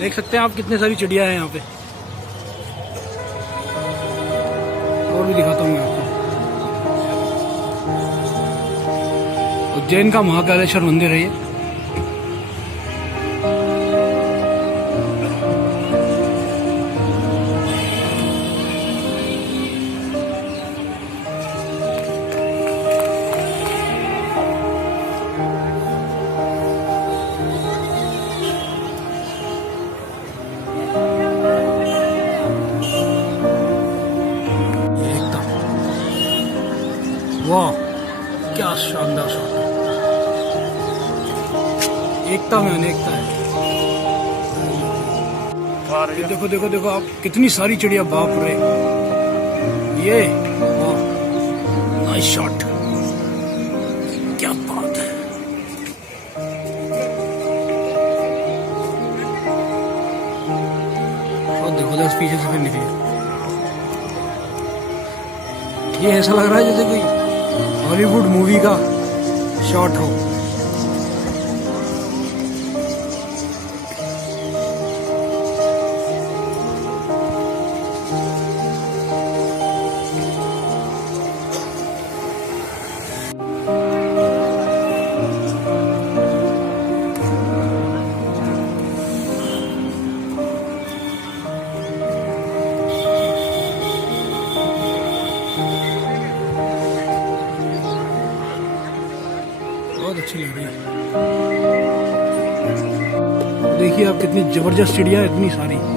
देख सकते हैं आप कितनी सारी चिड़िया हैं यहाँ पे। और भी दिखाता हूँ मैं आपको। उज्जैन का महाकालेश्वर मंदिर है ये। वाह क्या शानदार शॉट है। एकता में अनेकता है। ये देखो देखो देखो आप, कितनी सारी चिड़िया, बाप रे। ये वाह नाइस शॉट, क्या बात है। और देखो दस पीछे से फिर निकले। ये ऐसा लग रहा है जैसे कोई हॉलीवुड मूवी का शॉट हो। बहुत अच्छी लग रही है। देखिए आप, कितनी जबरदस्त चिड़िया है, इतनी सारी।